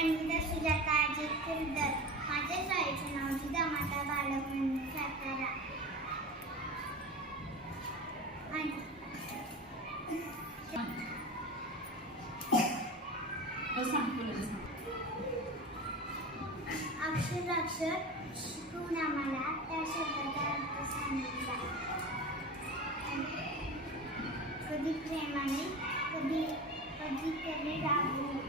अन्विता सुजाता अजित किर्दर. माझ्या शाळेचे नाव जिजामाता बालक मंदिर सातारा. अक्षर शिकवून आम्हाला त्या शब्दाचा अर्थ सांगितला. कधी प्रेमाने कधी कधी रागवून